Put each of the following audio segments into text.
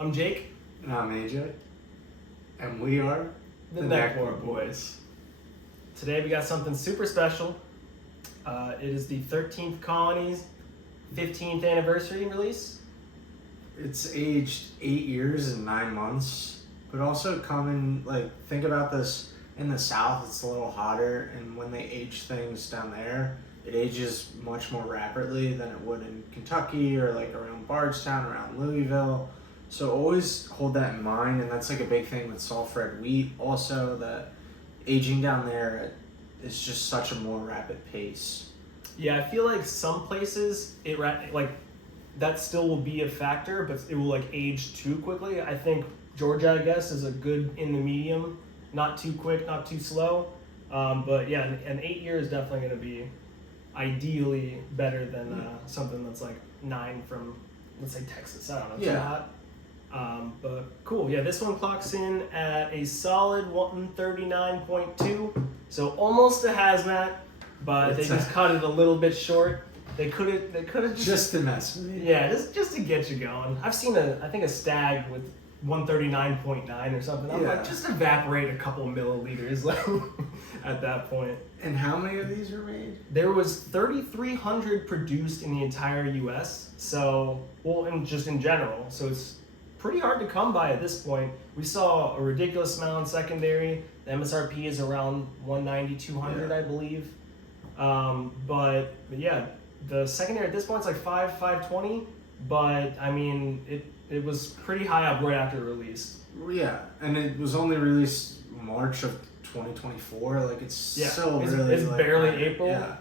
I'm Jake. And I'm AJ. And we are the NeckPourBoyz. Today we got something super special. It is the 13th Colony's 15th anniversary release. It's aged 8 years and 9 months, but also think about this, in the South it's a little hotter, and when they age things down there, it ages much more rapidly than it would in Kentucky or like around Bardstown, around Louisville. So always hold that in mind, and that's like a big thing with salt-fed wheat also, that aging down there is just such a more rapid pace. Yeah, I feel like some places that still will be a factor, but it will age too quickly. I think Georgia, I guess, is a good in the medium, not too quick, not too slow. But yeah, an 8 year is definitely going to be ideally better than something that's like 9 from, let's say, Texas. I don't know, too hot. But cool. Yeah, this one clocks in at a solid 139.2, so almost a hazmat, but they just cut it a little bit short. They could have just to mess with me. Yeah, just to get you going. I've seen I think a stag with 139.9 or something. I'm like, just evaporate a couple milliliters at that point. And how many of these were made? There was 3,300 produced in the entire U.S. And just in general. So it's pretty hard to come by at this point. We saw a ridiculous amount on secondary. The MSRP is around 190, 200, I believe. But yeah, the secondary at this point is like 520. But I mean, it was pretty high up right after release. Yeah, and it was only released March of 2024. Like it's so really. It's barely April. Yeah.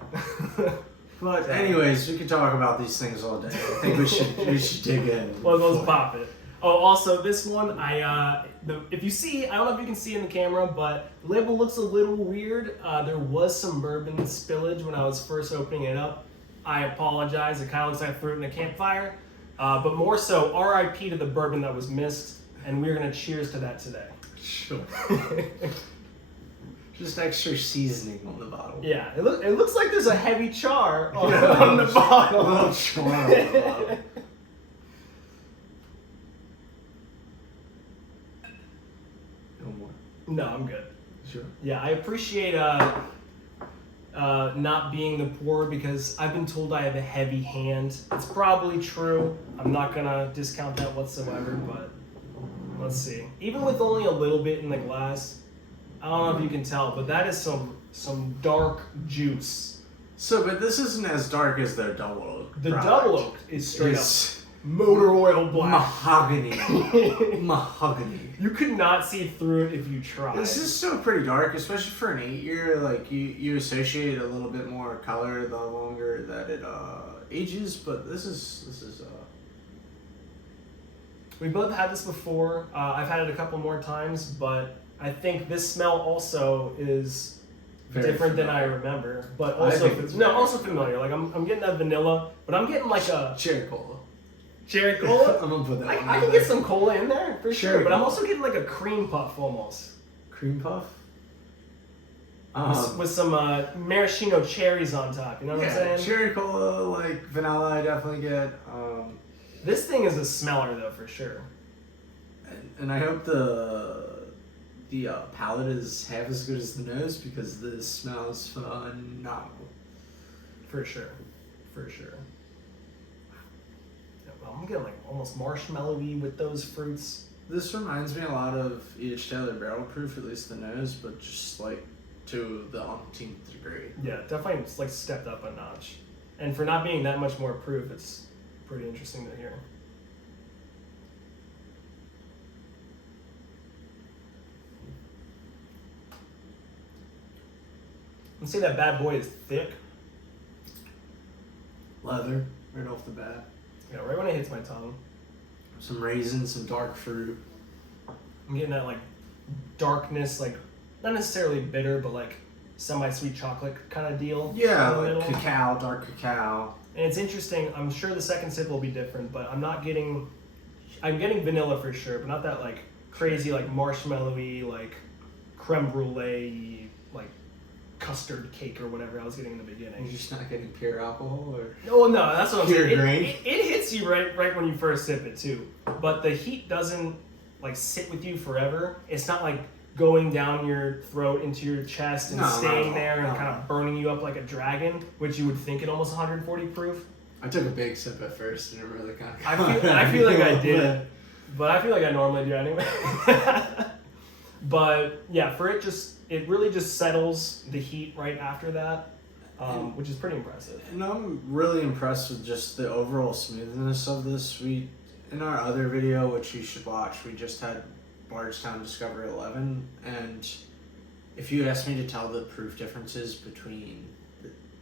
But anyways, we could talk about these things all day. I think we should dig in. Well, let's pop it. Oh, also this one, if you see, I don't know if you can see in the camera, but the label looks a little weird. There was some bourbon spillage when I was first opening it up. I apologize. It kind of looks like I threw it in a campfire. But more so, RIP to the bourbon that was missed, and we're going to cheers to that today. Sure. Just extra seasoning on the bottle. Yeah, it looks like there's a heavy char on the bottle. A little char on the bottle. No, I'm good. Sure. Yeah, I appreciate not being the pour because I've been told I have a heavy hand. It's probably true. I'm not gonna discount that whatsoever, but let's see. Even with only a little bit in the glass, I don't know if you can tell, but that is some dark juice. So, but this isn't as dark as their double oak. The double oak is straight up motor oil black. Mahogany. Mahogany. You could not see through it if you tried. This is still pretty dark, especially for an 8 year. Like you associate a little bit more color the longer that it ages, but this is. We both had this before. I've had it a couple more times, but I think this smell also is very different than I remember. But also also familiar. Like I'm getting that vanilla, but I'm getting like a cherry cola. Cherry cola? I'm gonna put that I can get some cola in there for sure, but I'm also getting like a cream puff almost. Cream puff? With some maraschino cherries on top, you know what I'm saying? Cherry cola, like vanilla, I definitely get. This thing is a smeller though, for sure. And I hope the palate is half as good as the nose, because this smells phenomenal. For sure. I'm getting like almost marshmallowy with those fruits. This reminds me a lot of E.H. Taylor Barrel Proof, at least the nose, but just like to the umpteenth degree. Yeah, definitely it's like stepped up a notch. And for not being that much more proof, it's pretty interesting to hear. Let's say that bad boy is thick. Leather, right off the bat. Yeah, right when it hits my tongue. Some raisins, some dark fruit. I'm getting that like darkness, like not necessarily bitter, but like semi-sweet chocolate kind of deal. Yeah, like cacao, dark cacao. And it's interesting. I'm sure the second sip will be different, but I'm getting vanilla for sure, but not that like crazy like marshmallowy, like creme brulee, like custard cake or whatever I was getting in the beginning. You're just not getting pure alcohol, or No, that's what I'm pure saying. grain? It hits you right when you first sip it too, but the heat doesn't like sit with you forever. It's not like going down your throat into your chest and staying there and kind of burning you up like a dragon, which you would think at almost 140 proof. I took a big sip at first and it really kind of. I feel like I did, but I feel like I normally do anyway. But yeah, it really just settles the heat right after that, which is pretty impressive. And I'm really impressed with just the overall smoothness of this. In our other video, which you should watch, we just had Bardstown Discovery 11, and if you asked me to tell the proof differences between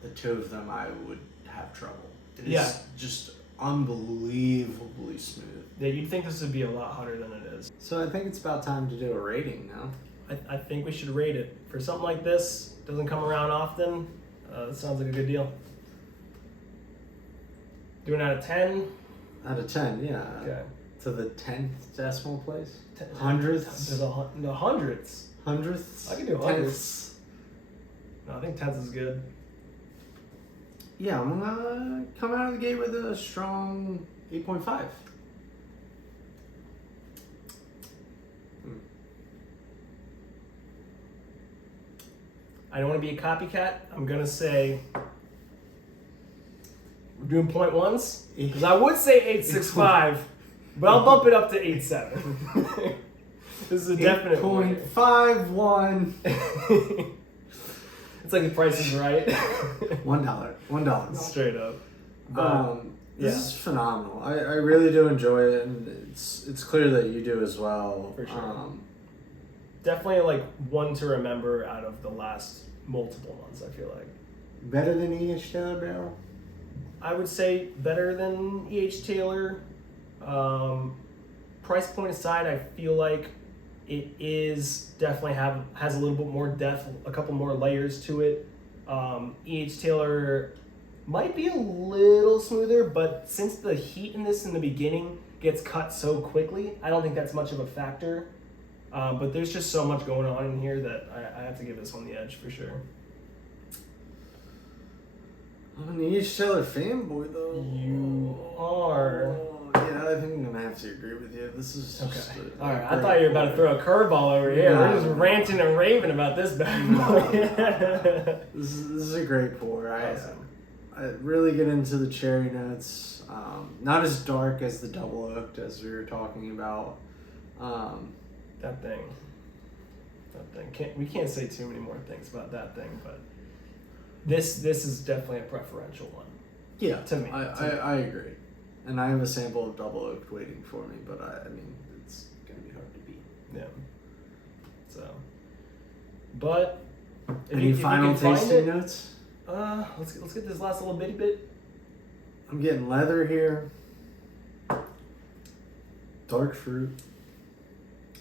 the two of them, I would have trouble. It's just unbelievably smooth. Yeah, you'd think this would be a lot hotter than it is. So I think it's about time to do a rating now. I think we should rate it. For something like this, doesn't come around often, it sounds like a good deal. Doing out of 10? Out of 10, yeah. Okay. To the 10th decimal place? Hundredths? No, hundredths. Hundredths? I can do hundredths. No, I think tenths is good. Yeah, I'm gonna come out of the gate with a strong 8.5. I don't want to be a copycat. I'm gonna say we're doing 0.1s because I would say 8.65, but I'll bump it up to 8.7. This is a definite 8.51. It's like the Price is Right. $1. Straight up. This is phenomenal. I really do enjoy it, and it's clear that you do as well. For sure. Definitely like one to remember out of the last multiple months, I feel like. Better than E.H. Taylor Barrel? I would say better than E.H. Taylor. Price point aside, I feel like it is definitely has a little bit more depth, a couple more layers to it. E.H. Taylor might be a little smoother, but since the heat in this in the beginning gets cut so quickly, I don't think that's much of a factor. But there's just so much going on in here that I have to give this one the edge for sure. I'm an E.H. Taylor fanboy, though. You are. Yeah, I think I'm gonna have to agree with you. This is just all right. I thought you were about to throw a curveball over here. We're just ranting and raving about this bad boy. This is a great pour. Awesome. I really get into the cherry notes. Not as dark as the double oaked as we were talking about. That thing. We can't say too many more things about that thing, but this is definitely a preferential one. Yeah, to me. I agree. And I have a sample of double oaked waiting for me, but I mean, it's gonna be hard to beat. Yeah. So, but any final tasting notes? Let's get this last little bitty bit. I'm getting leather here. Dark fruit.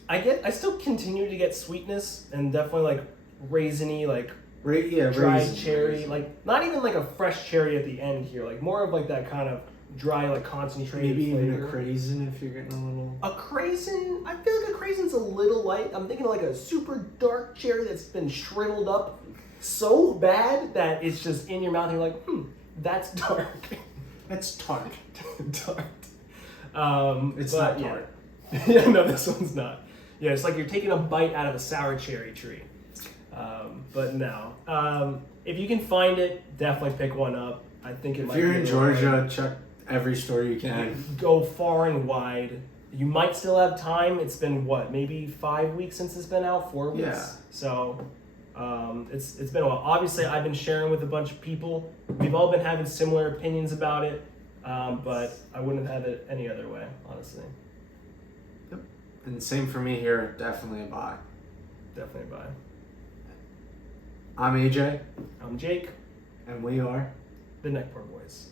I still continue to get sweetness and definitely like raisiny, like dried cherry, like not even like a fresh cherry at the end here, like more of like that kind of dry, like concentrated maybe flavor. even a craisin if you're getting a little. A craisin, I feel like a craisin's a little light. I'm thinking like a super dark cherry that's been shriveled up so bad that it's just in your mouth and you're like, that's dark. That's tart. Tart. It's not tart. Yeah, no, this one's not. Yeah, it's like you're taking a bite out of a sour cherry tree. But no. If you can find it, definitely pick one up. I think it might be. If you're in Georgia, check every store you can. Go far and wide. You might still have time. It's been maybe 5 weeks since it's been out, 4 weeks. Yeah. So it's been a while. Obviously, I've been sharing with a bunch of people. We've all been having similar opinions about it, but I wouldn't have had it any other way, honestly. Yep. And same for me here. Definitely a buy. Definitely a buy. I'm AJ. I'm Jake. And we are the NeckPourBoyz.